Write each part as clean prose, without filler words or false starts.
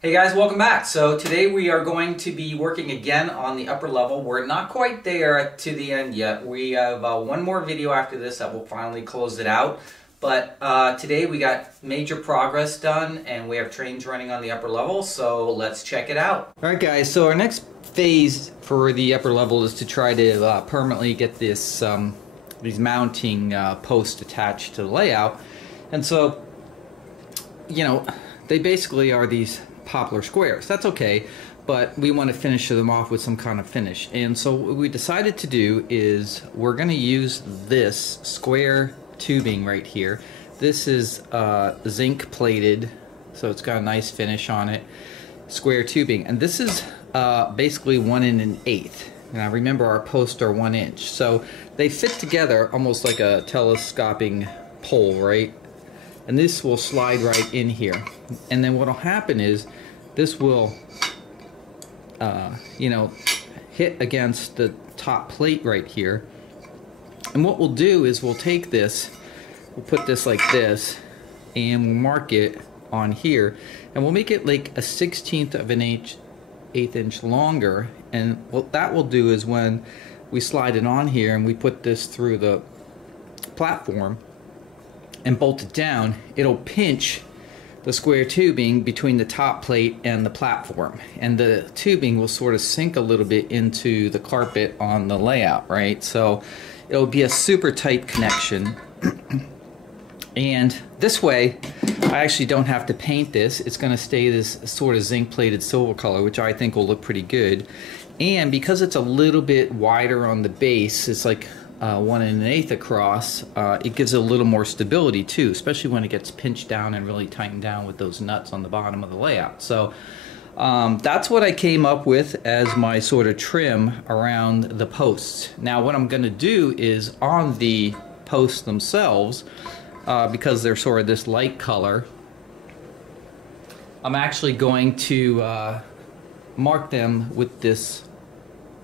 Hey guys, welcome back. So today we are going to be working again on the upper level. We're not quite there to the end yet. We have one more video after this that will finally close it out. But today we got major progress done and we have trains running on the upper level, so let's check it out. Alright guys, so our next phase for the upper level is to try to permanently get this these mounting posts attached to the layout. And so, you know, they basically are these poplar squares. That's okay, but we want to finish them off with some kind of finish. And so what we decided to do is we're going to use this square tubing right here. This is zinc plated, so it's got a nice finish on it. Square tubing, and this is basically 1 1/8. Now remember, our posts are 1 inch, so they fit together almost like a telescoping pole, right? And this will slide right in here. And then what will happen is this will, you know, hit against the top plate right here. And what we'll do is we'll take this, we'll put this like this, and we'll mark it on here. And we'll make it like a 1/16 of an inch, 1/8 inch longer. And what that will do is when we slide it on here and we put this through the platform and bolt it down, it'll pinch the square tubing between the top plate and the platform, and the tubing will sort of sink a little bit into the carpet on the layout, right? So it'll be a super tight connection. And this way I actually don't have to paint this. It's going to stay this sort of zinc plated silver color, which I think will look pretty good. And because it's a little bit wider on the base, it's like 1 1/8 across, it gives it a little more stability too, especially when it gets pinched down and really tightened down with those nuts on the bottom of the layout. So that's what I came up with as my sort of trim around the posts. Now what I'm going to do is on the posts themselves, because they're sort of this light color, I'm actually going to mark them with this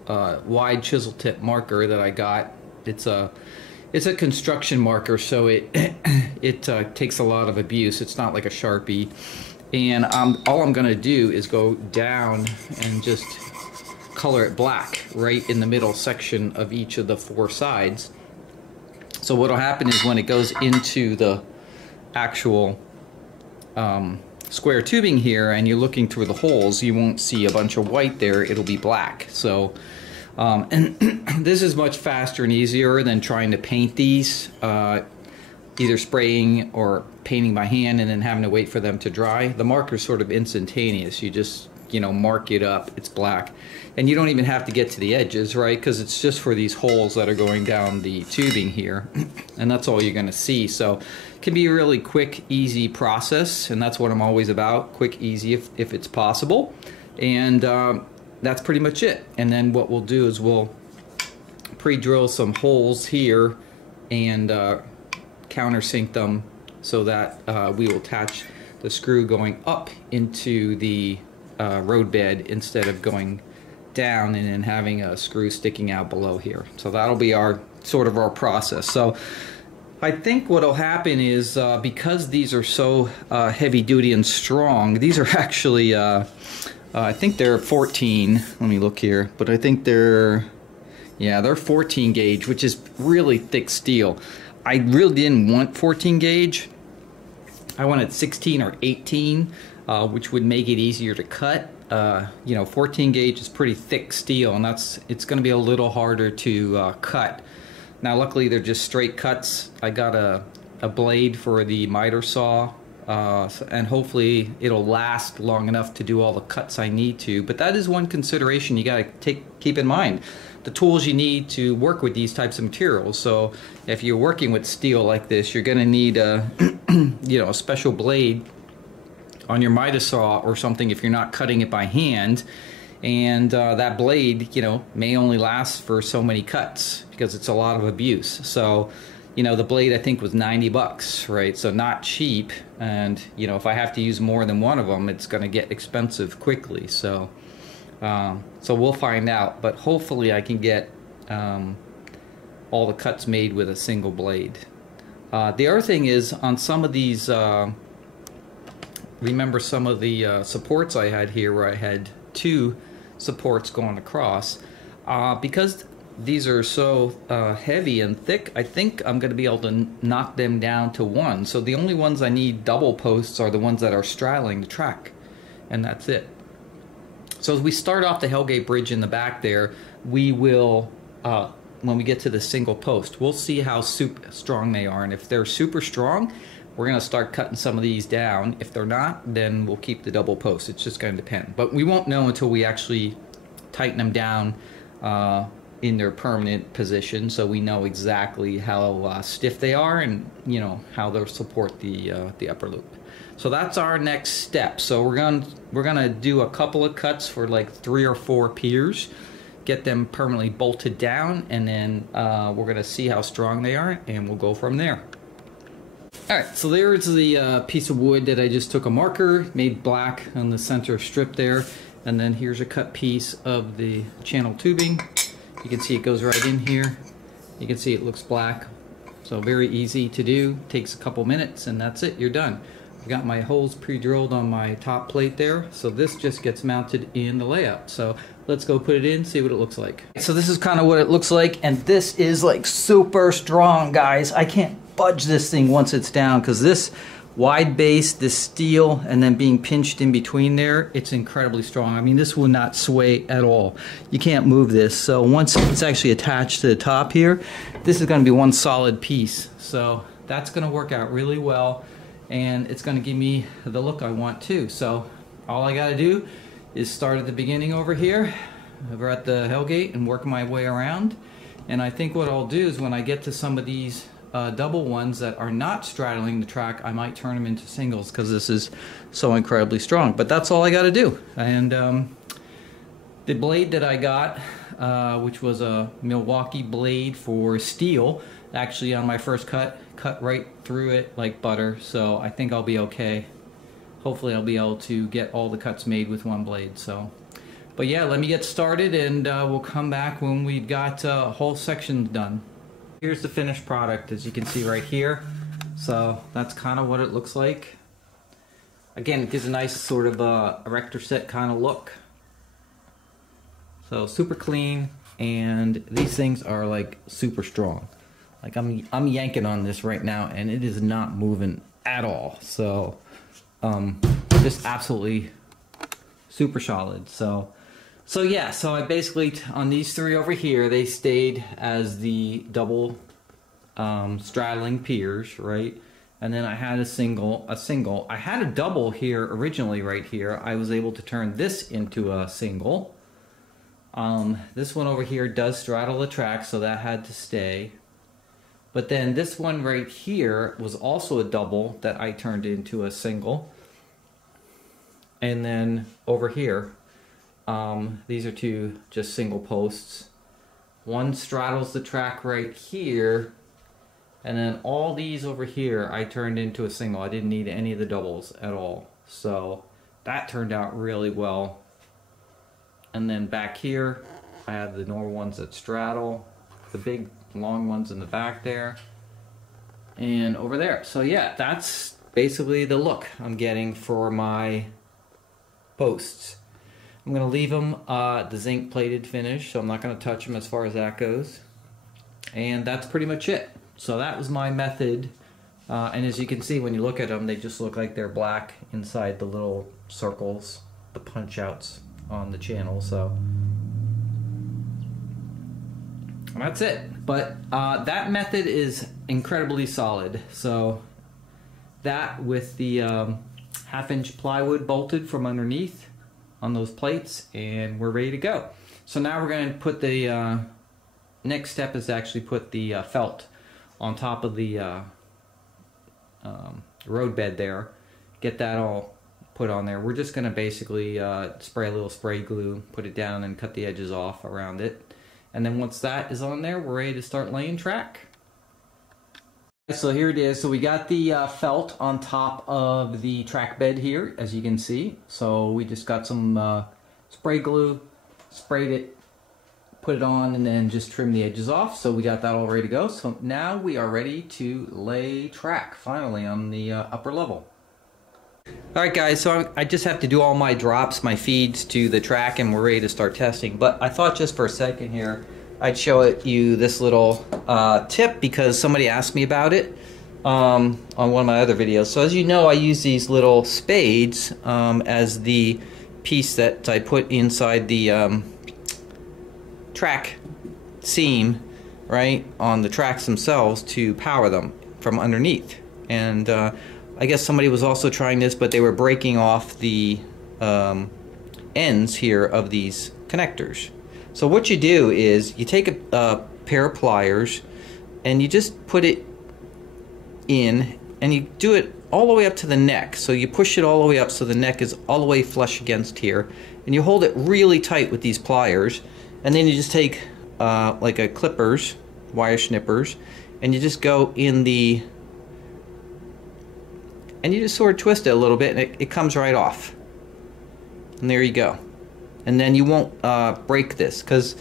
wide chisel tip marker that I got. It's a construction marker, so it takes a lot of abuse. It's not like a Sharpie. And all I'm going to do is go down and just color it black right in the middle section of each of the 4 sides. So what will happen is when it goes into the actual square tubing here and you're looking through the holes, you won't see a bunch of white there. It'll be black. So and this is much faster and easier than trying to paint these, either spraying or painting by hand and then having to wait for them to dry. The marker's sort of instantaneous. You just, you know, mark it up, it's black. And you don't even have to get to the edges, right? Because it's just for these holes that are going down the tubing here. And that's all you're going to see. So it can be a really quick, easy process. And that's what I'm always about, quick, easy if it's possible. And that's pretty much it. And then what we'll do is we'll pre-drill some holes here and countersink them so that we will attach the screw going up into the roadbed instead of going down and then having a screw sticking out below here. So that'll be our sort of our process. So I think what'll happen is because these are so heavy duty and strong, these are actually I think they're 14. Let me look here, but I think they're 14 gauge, which is really thick steel. I really didn't want 14 gauge. I wanted 16 or 18, which would make it easier to cut. You know, 14 gauge is pretty thick steel, and it's going to be a little harder to cut. Now, luckily, they're just straight cuts. I got a blade for the miter saw, and hopefully it'll last long enough to do all the cuts I need to. But that is one consideration you got to keep in mind. The tools you need to work with these types of materials. So if you're working with steel like this, you're going to need a you know, a special blade on your miter saw or something if you're not cutting it by hand. And that blade, you know, may only last for so many cuts because it's a lot of abuse. So, you know, the blade I think was 90 bucks, right? So not cheap. And, you know, if I have to use more than one of them, it's going to get expensive quickly. So we'll find out. But hopefully I can get all the cuts made with a single blade. The other thing is on some of these remember some of the supports I had here where I had 2 supports going across. Because these are so heavy and thick, I think I'm going to be able to knock them down to 1. So the only ones I need double posts are the ones that are straddling the track, and that's it. So as we start off the Hellgate Bridge in the back there, we will, when we get to the single post, we'll see how super strong they are. And if they're super strong, we're going to start cutting some of these down. If they're not, then we'll keep the double post. It's just going to depend. But we won't know until we actually tighten them down in their permanent position, so we know exactly how stiff they are, and you know how they'll support the upper loop. So that's our next step. So we're gonna do a couple of cuts for like 3 or 4 piers, get them permanently bolted down, and then we're gonna see how strong they are, and we'll go from there. All right, so there's the piece of wood that I just took a marker, made black on the center strip there, and then here's a cut piece of the channel tubing. You can see it goes right in here. You can see it looks black. So very easy to do. Takes a couple minutes and that's it, you're done. I've got my holes pre-drilled on my top plate there. So this just gets mounted in the layout. So let's go put it in, see what it looks like. So this is kind of what it looks like, and this is like super strong, guys. I can't budge this thing once it's down because this wide base, this steel, and then being pinched in between there, it's incredibly strong. I mean, this will not sway at all. You can't move this. So once it's actually attached to the top here, this is going to be one solid piece. So that's going to work out really well, and it's going to give me the look I want too. So all I got to do is start at the beginning over here, over at the Hellgate, and work my way around. And I think what I'll do is when I get to some of these double ones that are not straddling the track, I might turn them into singles because this is so incredibly strong. But that's all I got to do. And the blade that I got, which was a Milwaukee blade for steel, actually on my first cut right through it like butter. So I think I'll be okay. Hopefully I'll be able to get all the cuts made with one blade. So, but yeah, let me get started, and we'll come back when we've got whole sections done. Here's the finished product, as you can see right here. So that's kind of what it looks like. Again, it gives a nice sort of erector set kind of look. So super clean, and these things are like super strong. Like I'm yanking on this right now, and it is not moving at all. So just absolutely super solid. So yeah, so I basically, on these 3 over here, they stayed as the double straddling piers, right? And then I had a single. I had a double here originally right here. I was able to turn this into a single. This one over here does straddle the track, so that had to stay. But then this one right here was also a double that I turned into a single. And then over here, these are 2 just single posts. One straddles the track right here, and then all these over here I turned into a single. I didn't need any of the doubles at all. So that turned out really well. And then back here I have the normal ones that straddle, the big long ones in the back there, and over there. So yeah, that's basically the look I'm getting for my posts. I'm going to leave them the zinc plated finish, so I'm not going to touch them as far as that goes. And that's pretty much it. So that was my method. And as you can see, when you look at them, they just look like they're black inside the little circles, the punch outs on the channel. So that's it. But that method is incredibly solid. So that with the 1/2-inch plywood bolted from underneath on those plates, and we're ready to go. So now we're going to put the next step is to actually put the felt on top of the road bed there. Get that all put on there. We're just going to basically spray a little spray glue, put it down, and cut the edges off around it. And then once that is on there, we're ready to start laying track. So here it is. So we got the felt on top of the track bed here, as you can see. So we just got some spray glue, sprayed it, put it on, and then just trim the edges off. So we got that all ready to go. So now we are ready to lay track finally on the upper level. Alright guys, so I just have to do all my drops, my feeds to the track, and we're ready to start testing. But I thought just for a second here, I'd show you this little tip because somebody asked me about it on one of my other videos. So as you know, I use these little spades as the piece that I put inside the track seam, right, on the tracks themselves to power them from underneath. And I guess somebody was also trying this, but they were breaking off the ends here of these connectors. So what you do is you take a pair of pliers and you just put it in, and you do it all the way up to the neck. So you push it all the way up so the neck is all the way flush against here, and you hold it really tight with these pliers, and then you just take like a clippers, wire snippers, and you just go in the, and you just sort of twist it a little bit, and it comes right off. And there you go. And then you won't break this, because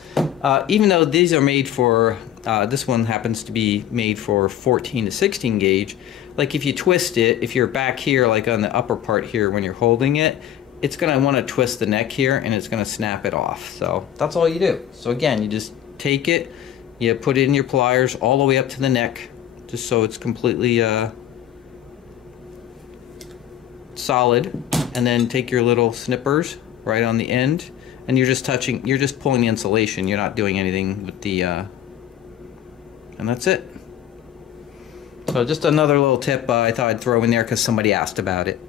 even though these are made for, this one happens to be made for 14 to 16 gauge, like if you twist it, if you're back here, like on the upper part here when you're holding it, it's going to want to twist the neck here, and it's going to snap it off. So that's all you do. So again, you just take it, you put it in your pliers all the way up to the neck, just so it's completely solid, and then take your little snippers right on the end, and you're just touching, you're just pulling the insulation, you're not doing anything with the and that's it. So just another little tip I thought I'd throw in there because somebody asked about it.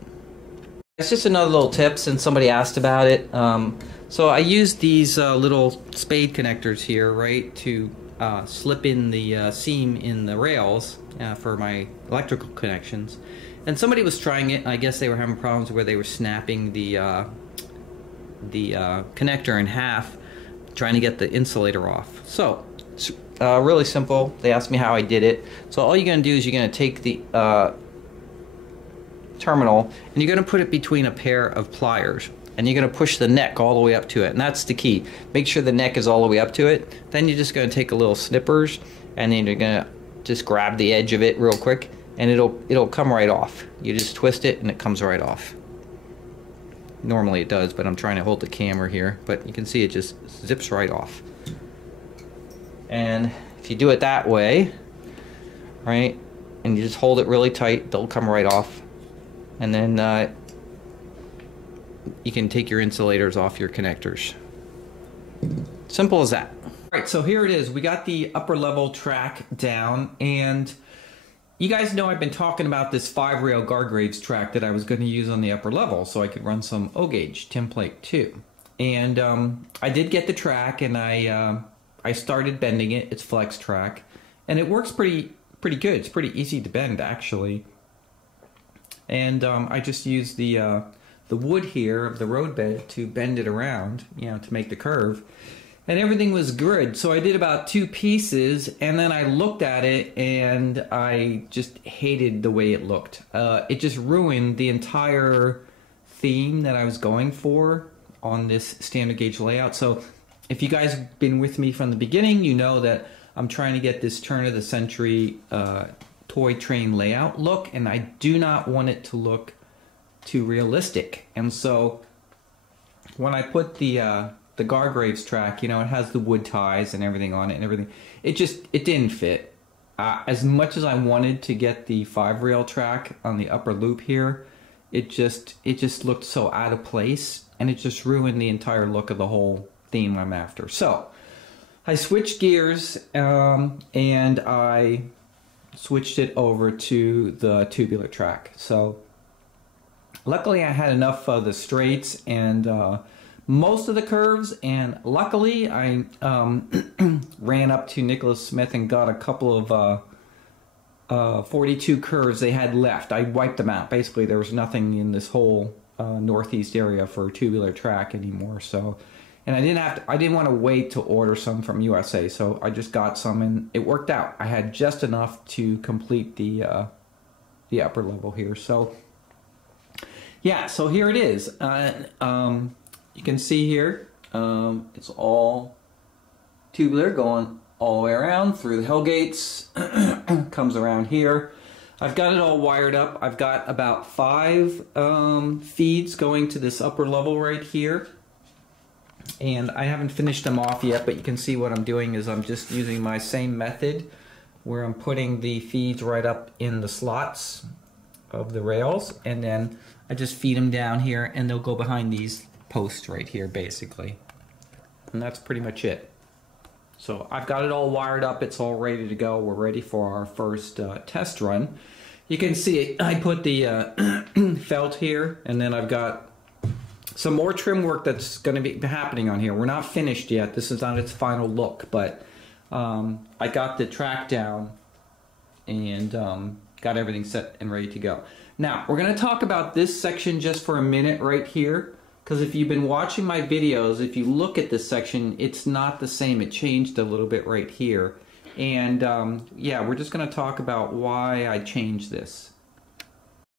It's just another little tip since somebody asked about it. So I used these little spade connectors here, right, to slip in the seam in the rails for my electrical connections. And somebody was trying it. I guess they were having problems where they were snapping the connector in half, trying to get the insulator off. So it's really simple. They asked me how I did it. So all you're going to do is you're going to take the terminal, and you're going to put it between a pair of pliers, and you're going to push the neck all the way up to it. And that's the key. Make sure the neck is all the way up to it. Then you're just going to take a little snippers, and then you're going to just grab the edge of it real quick, and it'll come right off. You just twist it and it comes right off. Normally it does, but I'm trying to hold the camera here, but you can see it just zips right off. And if you do it that way, right, and you just hold it really tight, they'll come right off. And then you can take your insulators off your connectors. Simple as that. All right, so here it is. We got the upper level track down, and you guys know I've been talking about this 5-rail Gargraves track that I was going to use on the upper level so I could run some O-gauge template too. And I did get the track, and I started bending it. It's flex track, and it works pretty good. It's pretty easy to bend actually. And I just used the wood here of the road bed to bend it around, you know, to make the curve. And everything was good. So I did about 2 pieces, and then I looked at it and I just hated the way it looked. It just ruined the entire theme that I was going for on this standard gauge layout. So if you guys have been with me from the beginning, you know that I'm trying to get this turn of the century toy train layout look, and I do not want it to look too realistic. And so when I put the Gargraves track, you know, it has the wood ties and everything on it and everything. It didn't fit. As much as I wanted to get the 5-rail track on the upper loop here, it just looked so out of place, and it just ruined the entire look of the whole theme I'm after. So I switched gears and I switched it over to the tubular track. So luckily I had enough of the straights and most of the curves, and luckily I ran up to Nicholas Smith and got a couple of 42 curves they had left. I wiped them out. Basically there was nothing in this whole northeast area for tubular track anymore. So, and I didn't want to wait to order some from USA, so I just got some, and it worked out. I had just enough to complete the upper level here. So yeah, so here it is. You can see here, it's all tubular going all the way around through the hell gates, comes around here. I've got it all wired up. I've got about 5 feeds going to this upper level right here. And I haven't finished them off yet, but you can see what I'm doing is I'm just using my same method where I'm putting the feeds right up in the slots of the rails, and then I just feed them down here and they'll go behind these posts right here basically. And that's pretty much it. So I've got it all wired up, it's all ready to go. We're ready for our first test run. You can see I put the felt here, and then I've got some more trim work that's going to be happening on here. We're not finished yet. This is not its final look, but I got the track down and got everything set and ready to go. Now, we're going to talk about this section just for a minute right here, because if you've been watching my videos, if you look at this section, it's not the same. It changed a little bit right here. And yeah, we're just going to talk about why I changed this.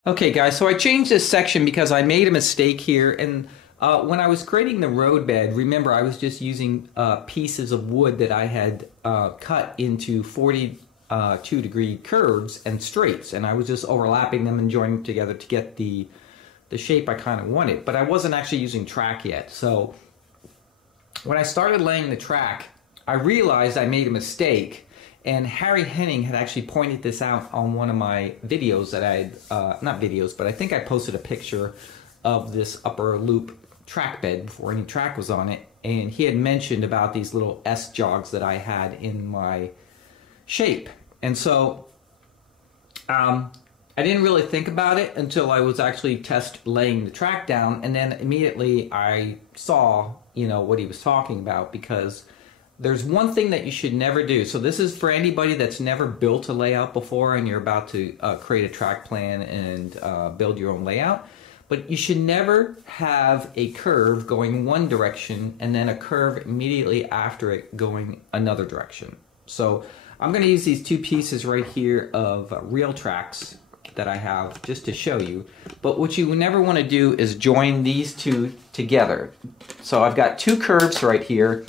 Okay guys, so I changed this section because I made a mistake here, and when I was creating the road bed, remember I was just using pieces of wood that I had cut into 42-degree curves and straights, and I was just overlapping them and joining them together to get the shape I kind of wanted, but I wasn't actually using track yet. So when I started laying the track, I realized I made a mistake. And Harry Henning had actually pointed this out on one of my videos that I had, not videos, but I think I posted a picture of this upper loop track bed before any track was on it. And he had mentioned about these little S jogs that I had in my shape. And so I didn't really think about it until I was actually laying the track down. And then immediately I saw, you know, what he was talking about, because there's one thing that you should never do. So this is for anybody that's never built a layout before and you're about to create a track plan and build your own layout. But you should never have a curve going one direction and then a curve immediately after it going another direction. So I'm going to use these 2 pieces right here of real tracks that I have just to show you. But what you never want to do is join these 2 together. So I've got 2 curves right here,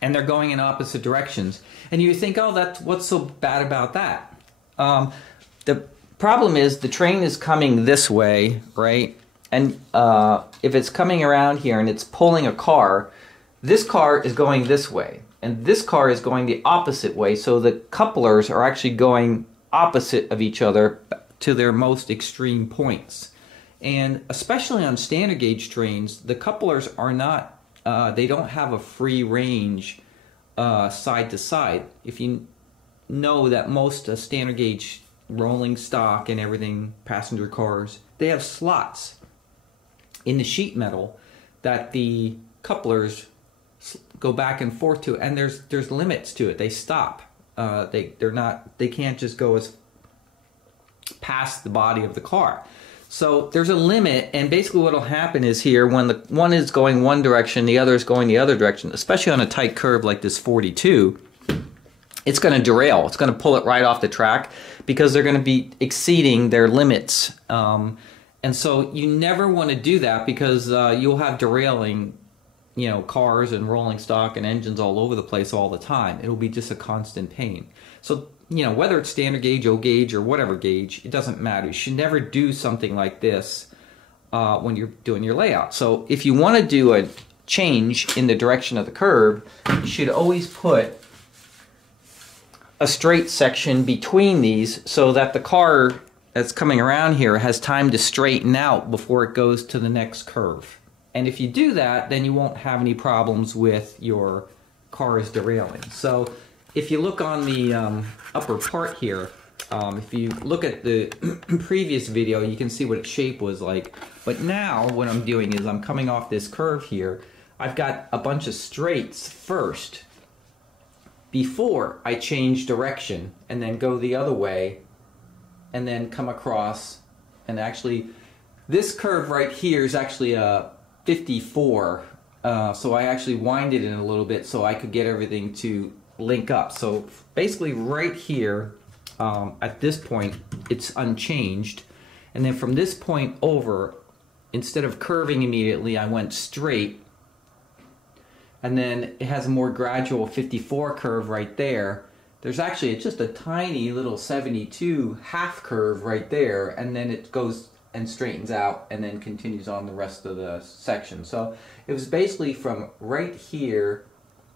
and they're going in opposite directions. And you think, oh, what's so bad about that? The problem is the train is coming this way, right? And if it's coming around here and it's pulling a car, this car is going this way, and this car is going the opposite way. So the couplers are actually going opposite of each other to their most extreme points. And especially on standard gauge trains, the couplers are not they don't have a free range side to side. If you know that most standard gauge rolling stock and everything, passenger cars, they have slots in the sheet metal that the couplers go back and forth to, and there's limits to it. They stop. They can't just go as past the body of the car. So there's a limit, and basically what will happen is here, when the one is going one direction, the other is going the other direction, especially on a tight curve like this 42, it's going to derail. It's going to pull it right off the track because they're going to be exceeding their limits. And so you never want to do that, because you'll have derailing, you know, cars and rolling stock and engines all over the place all the time. It'll be just a constant pain. So, you know, whether it's standard gauge, O gauge, or whatever gauge, it doesn't matter. You should never do something like this when you're doing your layout. So if you want to do a change in the direction of the curve, you should always put a straight section between these so that the car that's coming around here has time to straighten out before it goes to the next curve. And if you do that, then you won't have any problems with your cars derailing. So if you look on the upper part here, if you look at the previous video, you can see what its shape was like. But now what I'm doing is I'm coming off this curve here. I've got a bunch of straights first before I change direction and then go the other way and then come across. And actually, this curve right here is actually a 54. So I actually winded it a little bit so I could get everything to link up. So basically right here, at this point, it's unchanged. And then from this point over, instead of curving immediately, I went straight. And then it has a more gradual 54 curve right there. there's actually just a tiny little 72 half curve right there, and then it goes and straightens out and then continues on the rest of the section. So it was basically from right here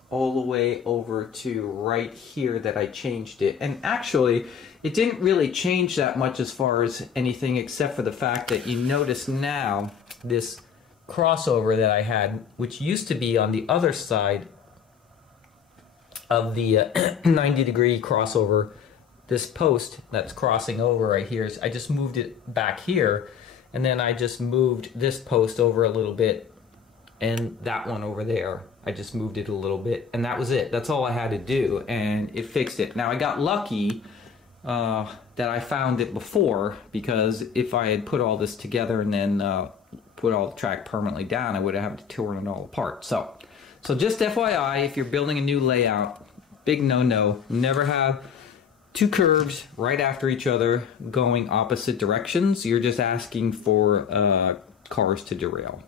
all the way over to right here that I changed it. And actually, it didn't really change that much as far as anything, except for the fact that you notice now this crossover that I had, which used to be on the other side of the 90-degree crossover, this post that's crossing over right here, I just moved it back here, and then I just moved this post over a little bit, and that one over there, I just moved it a little bit, and that was it. That's all I had to do, and it fixed it. Now I got lucky that I found it before, because if I had put all this together and then put all the track permanently down, I would have had to torn it all apart. So just FYI, if you're building a new layout, big no-no, never have two curves right after each other going opposite directions. You're just asking for cars to derail.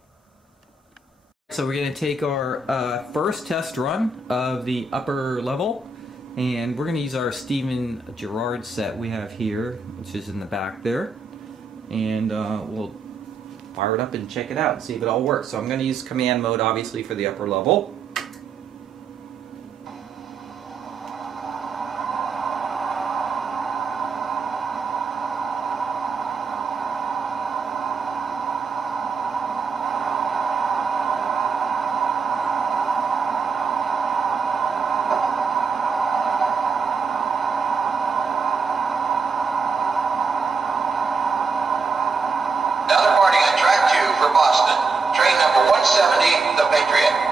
So we're going to take our first test run of the upper level, and we're going to use our Steven Gerrard set we have here, which is in the back there, and we'll fire it up and check it out and see if it all works. So I'm going to use command mode, obviously, for the upper level. Boston. Train number 170, the Patriot.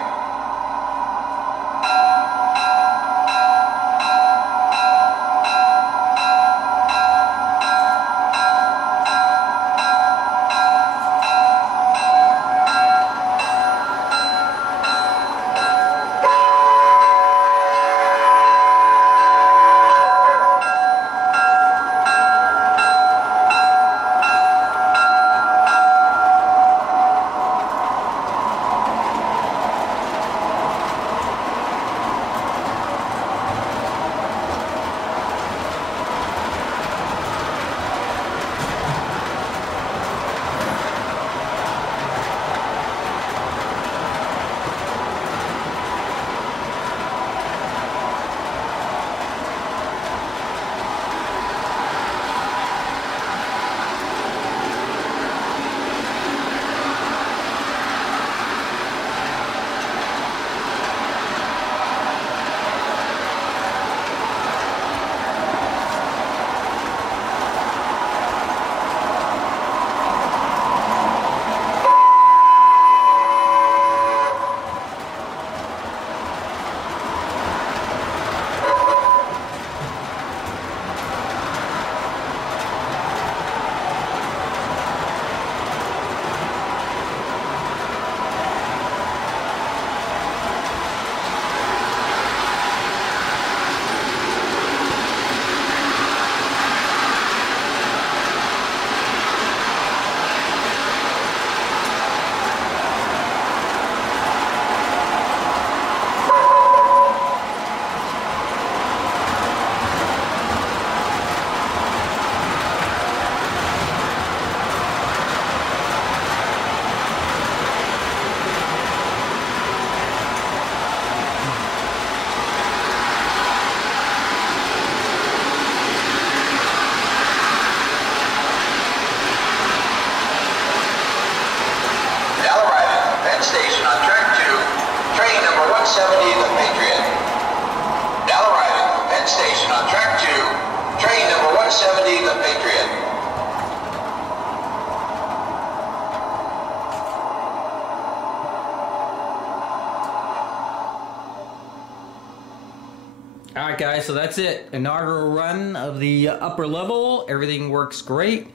Alright guys, so that's it. Inaugural run of the upper level. Everything works great.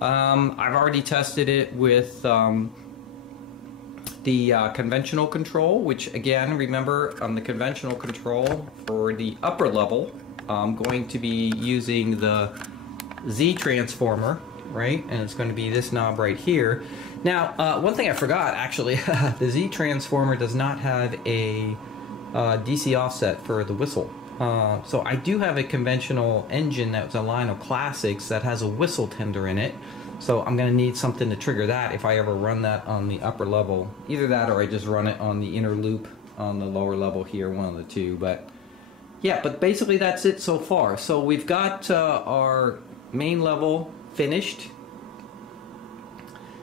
I've already tested it with the conventional control, which again, remember on the conventional control for the upper level, I'm going to be using the Z transformer, right? And it's going to be this knob right here. Now, one thing I forgot actually, the Z transformer does not have a DC offset for the whistle. So I do have a conventional engine that's a Lionel Classics that has a whistle tender in it. So I'm going to need something to trigger that if I ever run that on the upper level. Either that or I just run it on the inner loop on the lower level here, one of the two. But yeah, but basically that's it so far. So we've got our main level finished.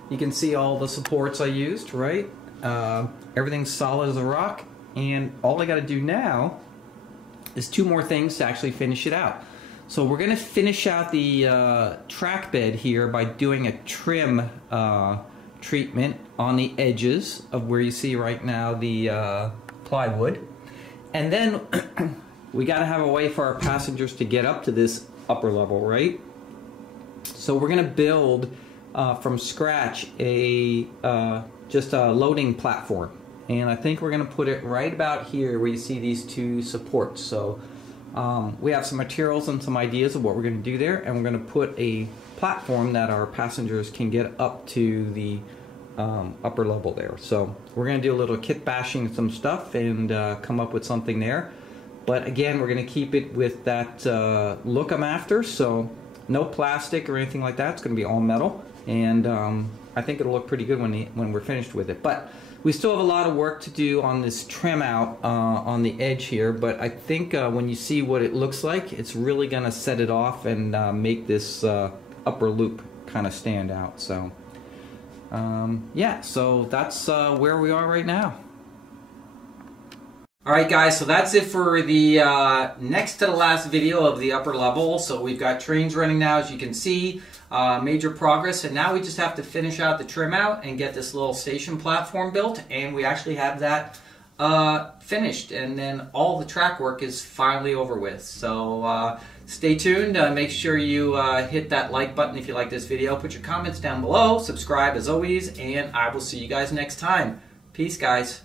You can see all the supports I used, right? Everything's solid as a rock. And all I got to do now is two more things to actually finish it out. So we're going to finish out the track bed here by doing a trim treatment on the edges of where you see right now the plywood. And then we got to have a way for our passengers to get up to this upper level, right? So we're going to build from scratch just a loading platform. And I think we're going to put it right about here where you see these two supports. So we have some materials and some ideas of what we're going to do there, and we're going to put a platform that our passengers can get up to the upper level there. So we're going to do a little kit bashing some stuff and come up with something there. But again, we're going to keep it with that look I'm after, so no plastic or anything like that. It's going to be all metal, and I think it'll look pretty good when we're finished with it. But we still have a lot of work to do on this trim out on the edge here, but I think when you see what it looks like, it's really going to set it off and make this upper loop kind of stand out. So yeah, so that's where we are right now. Alright guys, so that's it for the next to the last video of the upper level. So we've got trains running now, as you can see. Major progress, and now we just have to finish out the trim out and get this little station platform built, and we actually have that finished, and then all the track work is finally over with. So stay tuned, make sure you hit that like button if you like this video, put your comments down below, subscribe as always, and I will see you guys next time. Peace guys.